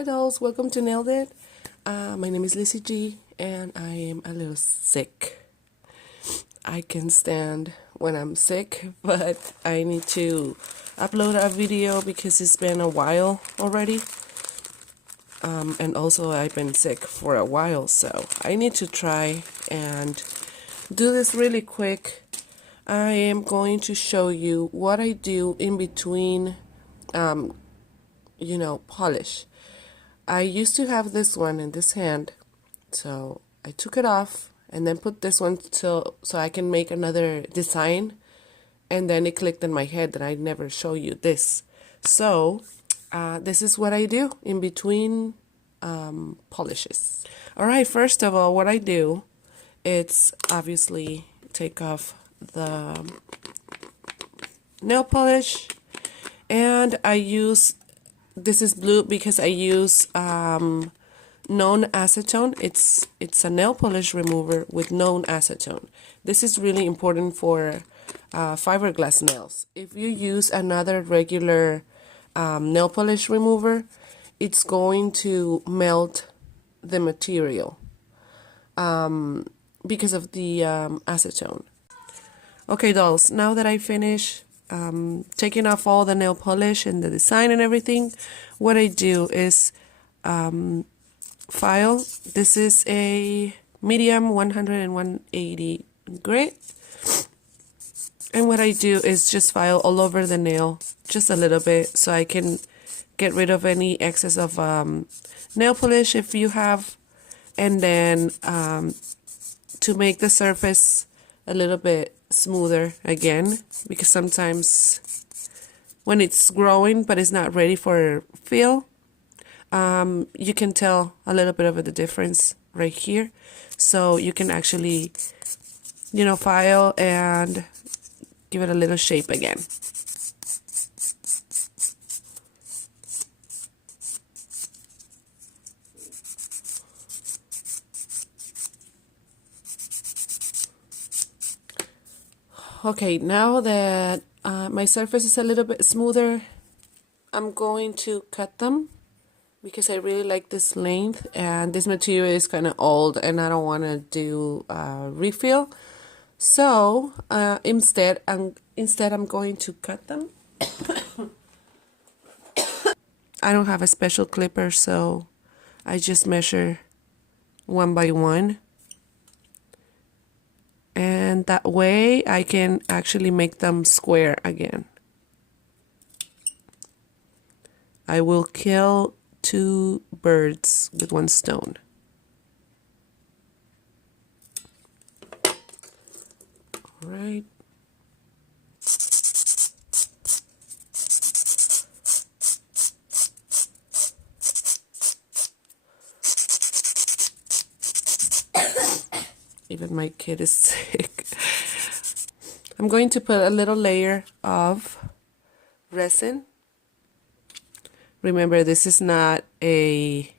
Hi dolls, welcome to Nailed It. My name is Lizzie G and I am a little sick. I can stand when I'm sick, but I need to upload a video because it's been a while already. And also I've been sick for a while, so I need to try and do this really quick. I am going to show you what I do in between, polish. I used to have this one in this hand, so I took it off and then put this one so I can make another design, and then it clicked in my head that I'd never show you this. So this is what I do in between polishes. Alright, first of all, what I do, it's obviously take off the nail polish, and I use, this is blue because I use known acetone. It's a nail polish remover with known acetone. This is really important for fiberglass nails. If you use another regular nail polish remover, it's going to melt the material because of the acetone. Okay dolls, now that I finish taking off all the nail polish and the design and everything, what I do is file. This is a medium 100 and 180 grit, and what I do is just file all over the nail just a little bit so I can get rid of any excess of nail polish if you have, and then to make the surface a little bit smoother again, because sometimes when it's growing but it's not ready for fill, you can tell a little bit of the difference right here. So you can actually, file and give it a little shape again. Okay, now that my surface is a little bit smoother, I'm going to cut them because I really like this length, and this material is kind of old and I don't want to do refill. So instead I'm going to cut them. I don't have a special clipper, so I just measure one by one. And that way I can actually make them square again. I will kill two birds with one stone. All right. Even my kid is sick. I'm going to put a little layer of resin. Remember, this is not a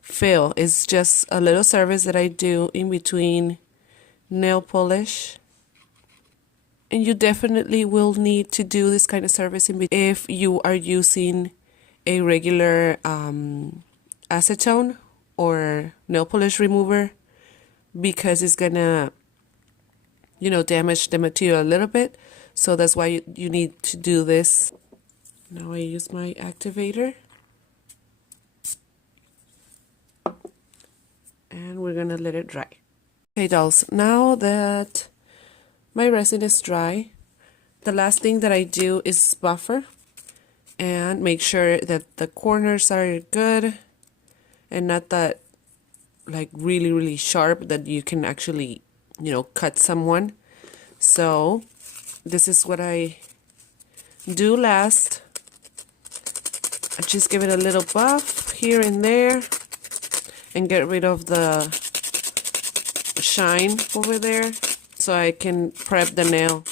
fill. It's just a little service that I do in between nail polish. And you definitely will need to do this kind of service if you are using a regular acetone or nail polish remover, because it's gonna damage the material a little bit. So that's why you need to do this. Now I use my activator, and we're gonna let it dry. Okay dolls, now that my resin is dry, the last thing that I do is buffer and make sure that the corners are good and not that like really sharp that you can actually cut someone. So this is what I do last. I just give it a little buff here and there and get rid of the shine over there so I can prep the nail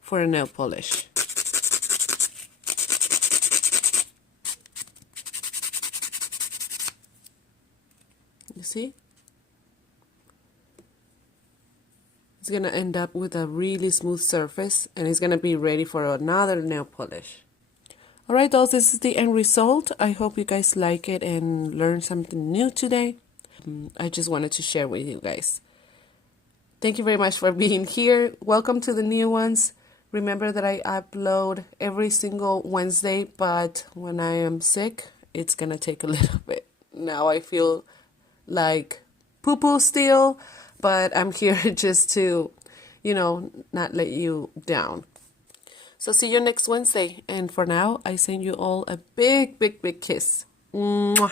for a nail polish. You see? It's gonna end up with a really smooth surface, and it's gonna be ready for another nail polish. Alright, dolls, this is the end result. I hope you guys like it and learn something new today. I just wanted to share with you guys. Thank you very much for being here. Welcome to the new ones. Remember that I upload every single Wednesday, but when I am sick, it's gonna take a little bit. Now I feel like poo-poo still, but I'm here just to, not let you down. So see you next Wednesday. And for now, I send you all a big, big, big kiss. Mwah.